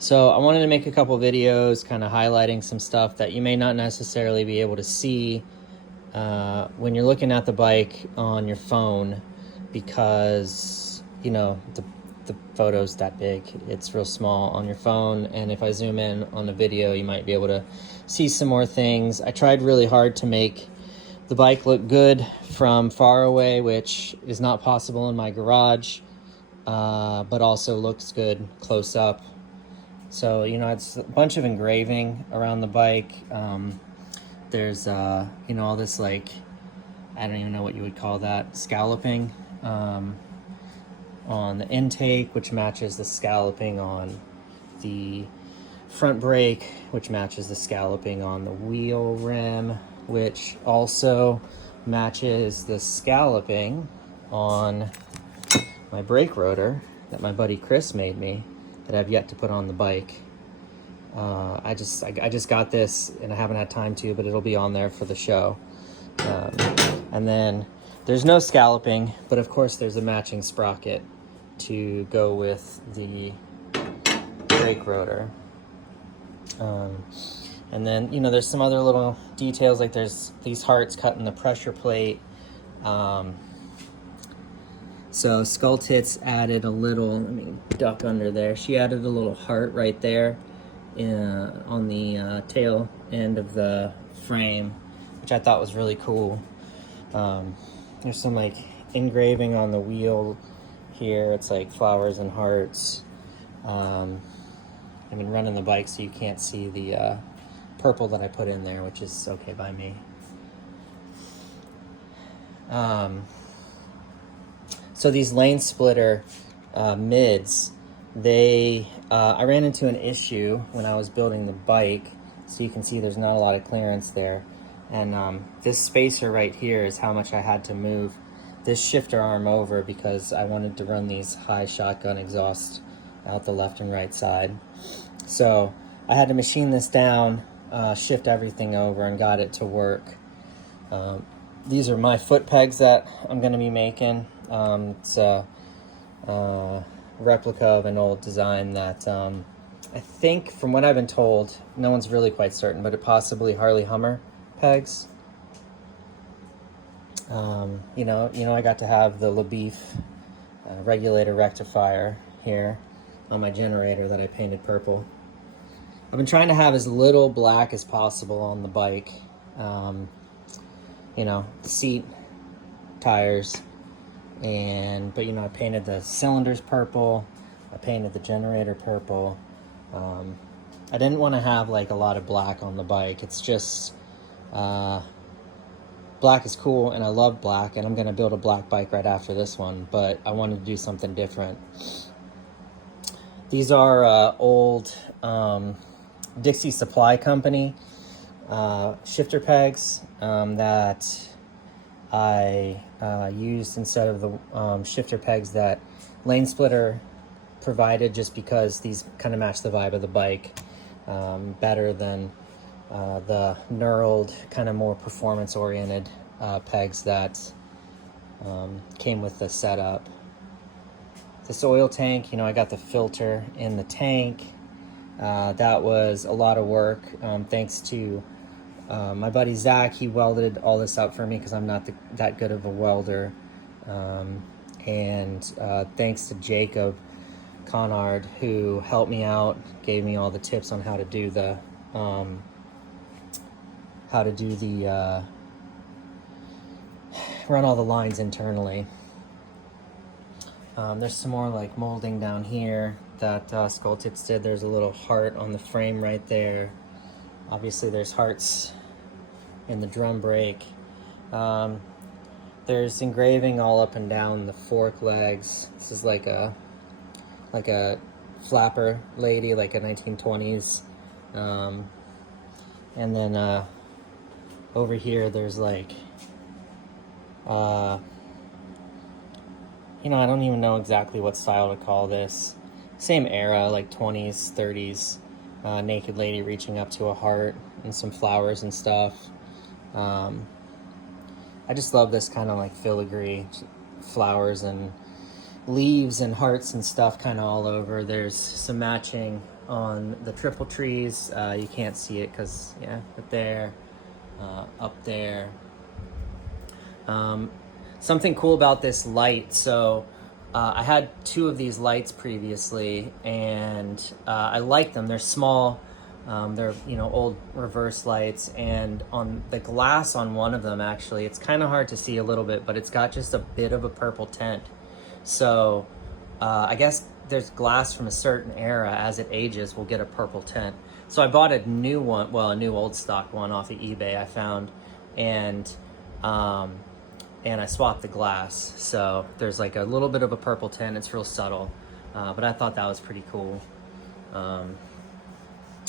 So I wanted to make a couple videos kind of highlighting some stuff that you may not necessarily be able to see when you're looking at the bike on your phone, because the photo's that big. It's real small on your phone, and if I zoom in on the video, you might be able to see some more things. I tried really hard to make the bike look good from far away, which is not possible in my garage, but also looks good close up. So, it's a bunch of engraving around the bike. There's, all this, I don't even know what you would call that, scalloping on the intake, which matches the scalloping on the front brake, which matches the scalloping on the wheel rim, which also matches the scalloping on my brake rotor that my buddy Chris made me, that I've yet to put on the bike. I just got this and I haven't had time to, but it'll be on there for the show. And then there's no scalloping, but of course there's a matching sprocket to go with the brake rotor. And then, there's some other little details, like there's these hearts cut in the pressure plate. So Skull Tits added a little, let me duck under there. She added a little heart right there on the tail end of the frame, which I thought was really cool. There's some engraving on the wheel here. It's like flowers and hearts. I've been running the bike so you can't see the purple that I put in there, which is okay by me. So these lane splitter mids, I ran into an issue when I was building the bike. So you can see there's not a lot of clearance there. And this spacer right here is how much I had to move this shifter arm over, because I wanted to run these high shotgun exhausts out the left and right side. So I had to machine this down, shift everything over, and got it to work. These are my foot pegs that I'm going to be making. It's a replica of an old design that I think, from what I've been told, no one's really quite certain, but it possibly Harley Hummer pegs. I got to have the LaBeef regulator rectifier here on my generator that I painted purple. I've been trying to have as little black as possible on the bike. Seat, tires, but I painted the cylinders purple. I painted the generator purple. I didn't want to have a lot of black on the bike. It's just black is cool, and I love black, and I'm going to build a black bike right after this one, but I wanted to do something different. These are old Dixie Supply Company shifter pegs that I used instead of the shifter pegs that Lane Splitter provided, just because these kind of match the vibe of the bike better than the knurled, kind of more performance-oriented pegs that came with the setup. This oil tank, I got the filter in the tank. That was a lot of work, thanks to my buddy Zach. He welded all this up for me because I'm not that good of a welder. And thanks to Jacob Conard, who helped me out, gave me all the tips on how to do the run all the lines internally. There's some more molding down here that Skull Tits did. There's a little heart on the frame right there. Obviously there's hearts in the drum brake. There's engraving all up and down the fork legs. This is like a flapper lady, like a 1920s. And then over here there's I don't even know exactly what style to call this. Same era, 20s, 30s. Naked lady reaching up to a heart and some flowers and stuff. I just love this kind of filigree flowers and leaves and hearts and stuff kind of all over. There's some matching on the triple trees. You can't see it because, yeah, but there, up there. Something cool about this light, so I had 2 of these lights previously, and I like them. They're small, they're, you know, old reverse lights, and on the glass on one of them, actually, it's kind of hard to see a little bit, but it's got just a bit of a purple tint. So I guess there's glass from a certain era, as it ages, will get a purple tint. So I bought a new one, well, a new old stock one off of eBay I found, and I swapped the glass. So there's like a little bit of a purple tint. It's real subtle, but I thought that was pretty cool.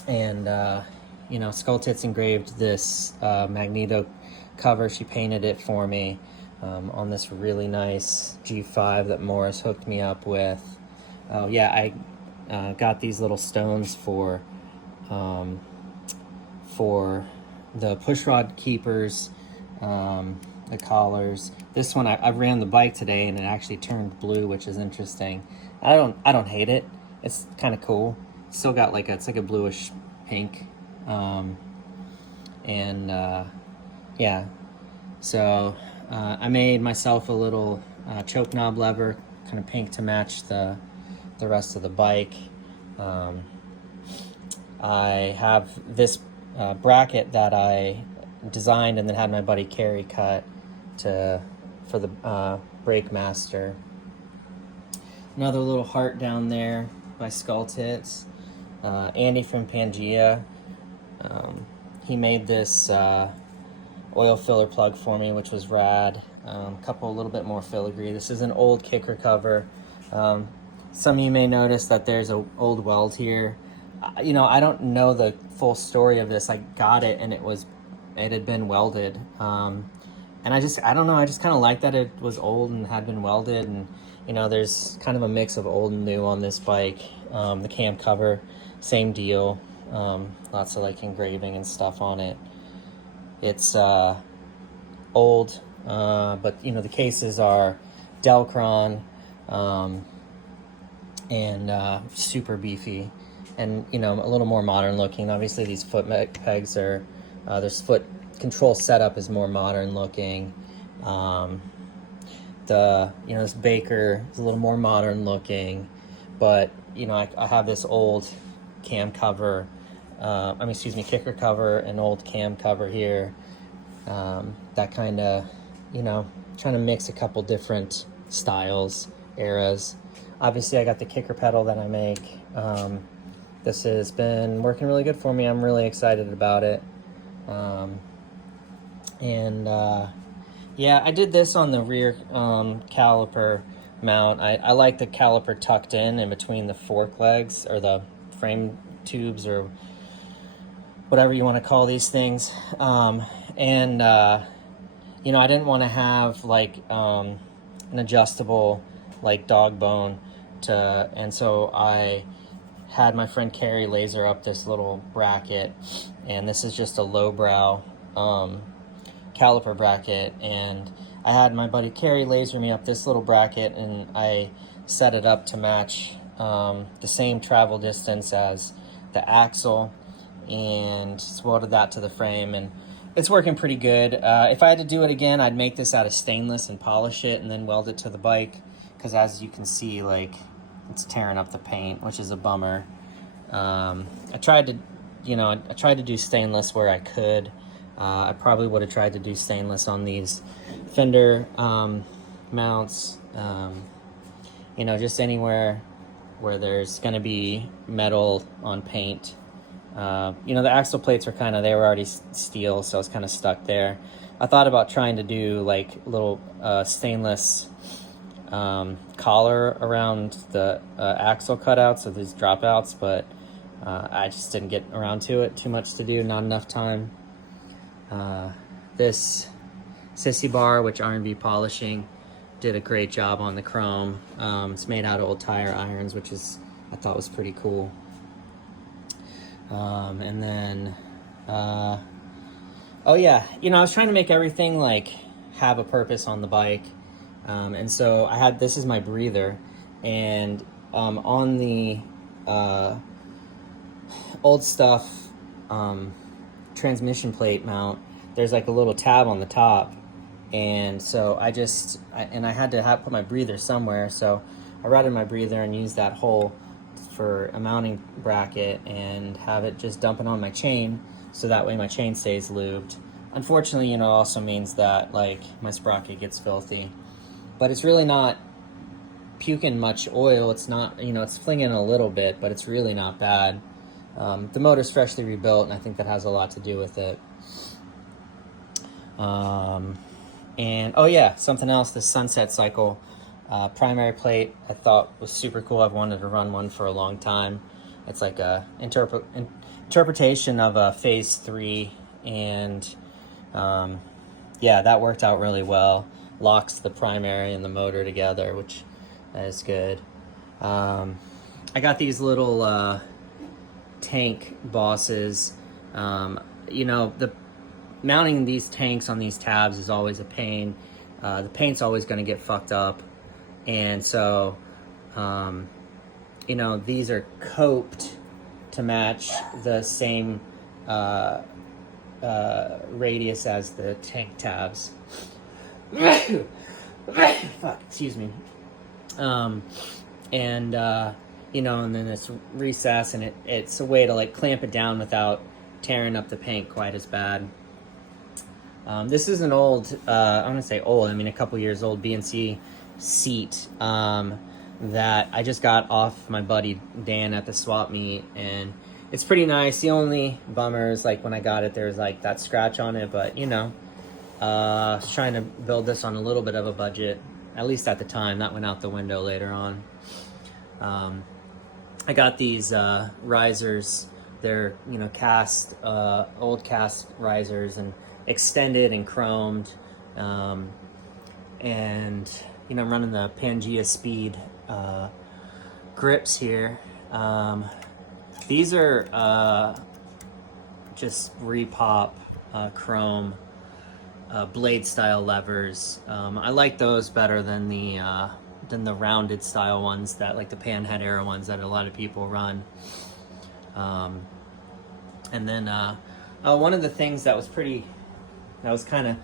You know, Skull Tits engraved this Magneto cover. She painted it for me on this really nice G5 that Morris hooked me up with. Oh yeah, I got these little stones for the pushrod keepers, the collars. This one I ran the bike today and it actually turned blue, which is interesting. I don't hate it. It's kind of cool. Still got like it's like a bluish pink, yeah. So I made myself a little choke knob lever, kind of pink to match the rest of the bike. I have this bracket that I designed and then had my buddy Carrie cut for the Brake Master. Another little heart down there by Skull Tits. Andy from Pangea, he made this oil filler plug for me, which was rad. A couple a little bit more filigree. This is an old kicker cover. Some of you may notice that there's an old weld here. You know, I don't know the full story of this. I got it and it had been welded. And I don't know, I just kind of like that it was old and had been welded. And, you know, there's kind of a mix of old and new on this bike. The cam cover, same deal. Lots of like engraving and stuff on it. It's old, but you know, the cases are Delcron, and super beefy, and you know, a little more modern looking. Obviously these foot pegs are, this foot control setup is more modern looking. You know, this Baker is a little more modern looking, but you know, I have this old cam cover, kicker cover and old cam cover here. That kind of, you know, trying to mix a couple different styles, eras. Obviously I got the kicker pedal that I make. This has been working really good for me. I'm really excited about it. Yeah, I did this on the rear caliper mount. I like the caliper tucked in between the fork legs, or the frame tubes, or whatever you want to call these things. You know, I didn't want to have like an adjustable like dog bone and so I had my friend Carrie laser up this little bracket, and this is just a lowbrow caliper bracket, and I had my buddy Carrie laser me up this little bracket, and I set it up to match the same travel distance as the axle, and welded that to the frame, and it's working pretty good. If I had to do it again, I'd make this out of stainless and polish it and then weld it to the bike, because as you can see, like, it's tearing up the paint, which is a bummer. I tried to do stainless where I could. I probably would have tried to do stainless on these fender mounts, you know, just anywhere where there's going to be metal on paint. You know, the axle plates were they were already steel, so I was kind of stuck there. I thought about trying to do like little stainless collar around the axle cutouts of these dropouts, but I just didn't get around to it. Too much to do, not enough time. This Sissy bar, which R&B Polishing did a great job on the chrome. It's made out of old tire irons, which I thought was pretty cool. And then, oh yeah, you know, I was trying to make everything like have a purpose on the bike. And so this is my breather, and on the old stuff transmission plate mount, there's like a little tab on the top, and so I had to put my breather somewhere, so I routed my breather and used that hole for a mounting bracket and have it just dumping on my chain, so that way my chain stays lubed. Unfortunately, it also means that like my sprocket gets filthy, but it's really not puking much oil. It's not, it's flinging a little bit, but it's really not bad. The motor's freshly rebuilt, and I think that has a lot to do with it. And oh yeah, something else, the Sunset Cycle primary plate I thought was super cool. I've wanted to run one for a long time. It's like a interpretation of a phase 3, and yeah, that worked out really well. Locks the primary and the motor together, which is good. I got these little tank bosses. The mounting these tanks on these tabs is always a pain. The paint's always going to get fucked up, and so these are coped to match the same radius as the tank tabs. Fuck, excuse me. And then it's recess, and it's a way to like clamp it down without tearing up the paint quite as bad. This is an old, I'm gonna say old, a couple years old BNC seat that I just got off my buddy Dan at the swap meet, and it's pretty nice. The only bummer is like when I got it, there's like that scratch on it, but I was trying to build this on a little bit of a budget, at least at the time. That went out the window later on. I got these risers. They're cast, old cast risers, and extended and chromed, and I'm running the Pangea Speed grips here. These are just repop chrome blade style levers. I like those better than the rounded style ones, that like the panhead era ones that a lot of people run. And then one of the things that was kind of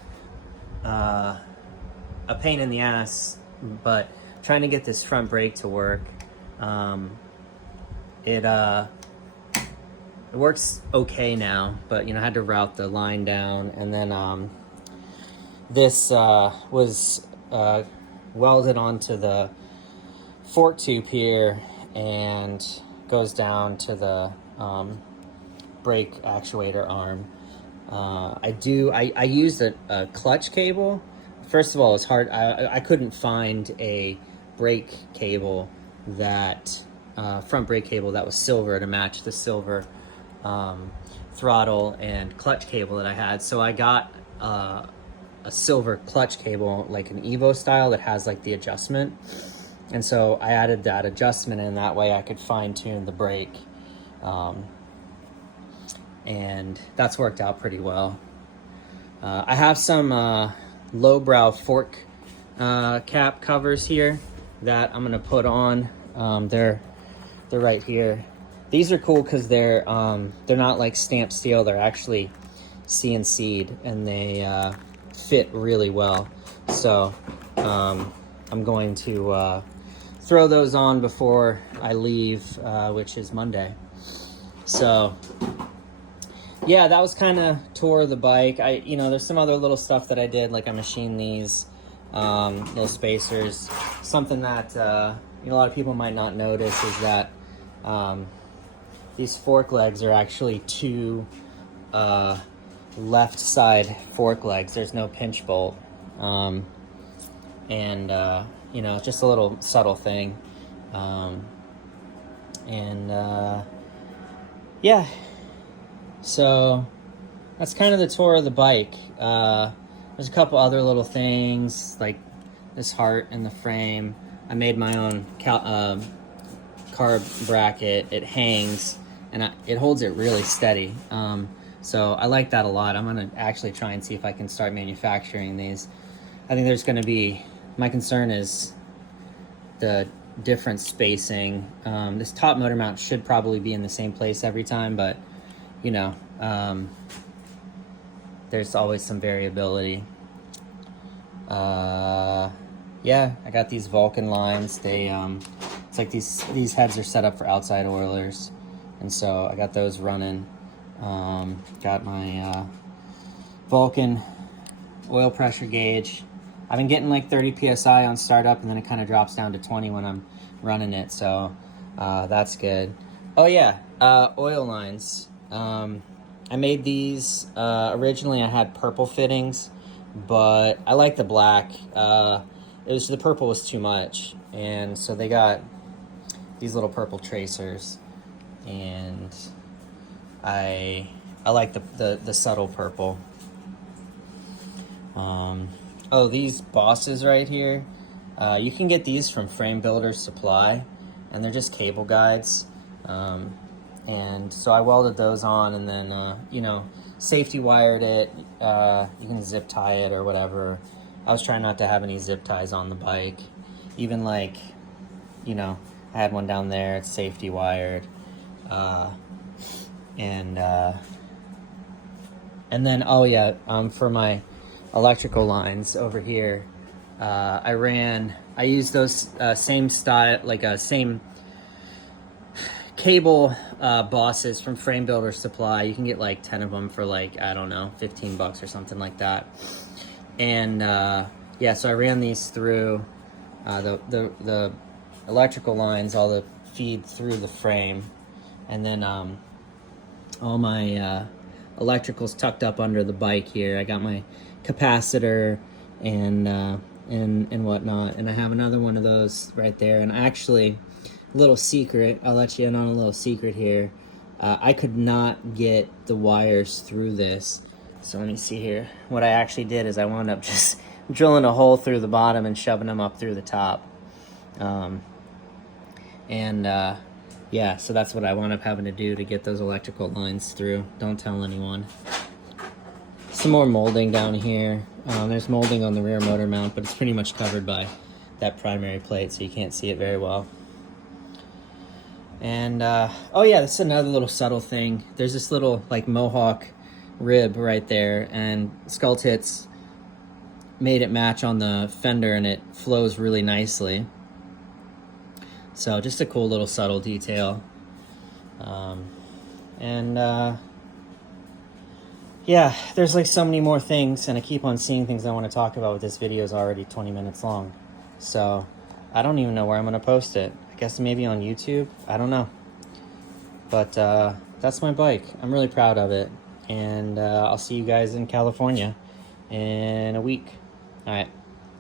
a pain in the ass, but trying to get this front brake to work. It works okay now, but I had to route the line down, and then this was welded onto the fork tube here and goes down to the brake actuator arm. I used a clutch cable. First of all, it's hard. I couldn't find a brake cable that front brake cable that was silver to match the silver throttle and clutch cable that I had. So I got a silver clutch cable, like an Evo style, that has like the adjustment. And so I added that adjustment in, that way I could fine tune the brake. And that's worked out pretty well. I have some lowbrow fork cap covers here that I'm gonna put on. They're right here. These are cool because they're not like stamped steel. They're actually CNC'd, and they fit really well. So I'm going to throw those on before I leave, which is Monday. So yeah, that was kind of tour of the bike. There's some other little stuff that I did, like I machined these little spacers. Something that a lot of people might not notice is that these fork legs are actually two left side fork legs. There's no pinch bolt, and just a little subtle thing, yeah. So that's kind of the tour of the bike. There's a couple other little things, like this heart in the frame. I made my own carb bracket. It hangs, and it holds it really steady. So I like that a lot. I'm gonna actually try and see if I can start manufacturing these. I think there's gonna be, my concern is the different spacing. This top motor mount should probably be in the same place every time, but you know, there's always some variability. Yeah, I got these Vulcan lines. They it's like these heads are set up for outside oilers, and so I got those running. Got my Vulcan oil pressure gauge. I've been getting like 30 psi on startup, and then it kind of drops down to 20 when I'm running it, so that's good. Oh yeah, oil lines. I made these, originally I had purple fittings, but I like the black. The purple was too much, and so they got these little purple tracers, and I like the subtle purple. Oh, these bosses right here, you can get these from Frame Builder's Supply, and they're just cable guides. And so I welded those on, and then, you know, safety wired it. You can zip tie it or whatever. I was trying not to have any zip ties on the bike. Even like, you know, I had one down there, it's safety wired. And then, oh yeah, for my electrical lines over here, I used those same style, like same cable bosses from Frame Builder Supply. You can get like 10 of them for like, I don't know, 15 bucks or something like that. And yeah, so I ran these through the electrical lines, all the feed through the frame, and then all my electricals tucked up under the bike here. I got my capacitor and whatnot, and I have another one of those right there. And actually, little secret, I'll let you in on a little secret here. I could not get the wires through this, so let me see here. What I actually did is I wound up just drilling a hole through the bottom and shoving them up through the top. Yeah, so that's what I wound up having to do to get those electrical lines through. Don't tell anyone. Some more molding down here. There's molding on the rear motor mount, but it's pretty much covered by that primary plate, so you can't see it very well. And oh yeah, this is another little subtle thing. There's this little like mohawk rib right there, and Skull Tits made it match on the fender, and it flows really nicely. So just a cool little subtle detail. Yeah, there's like so many more things, and I keep on seeing things I want to talk about, but this video is already 20 minutes long. So I don't even know where I'm going to post it. I guess maybe on YouTube. I don't know. But that's my bike. I'm really proud of it. And I'll see you guys in California in a week. All right.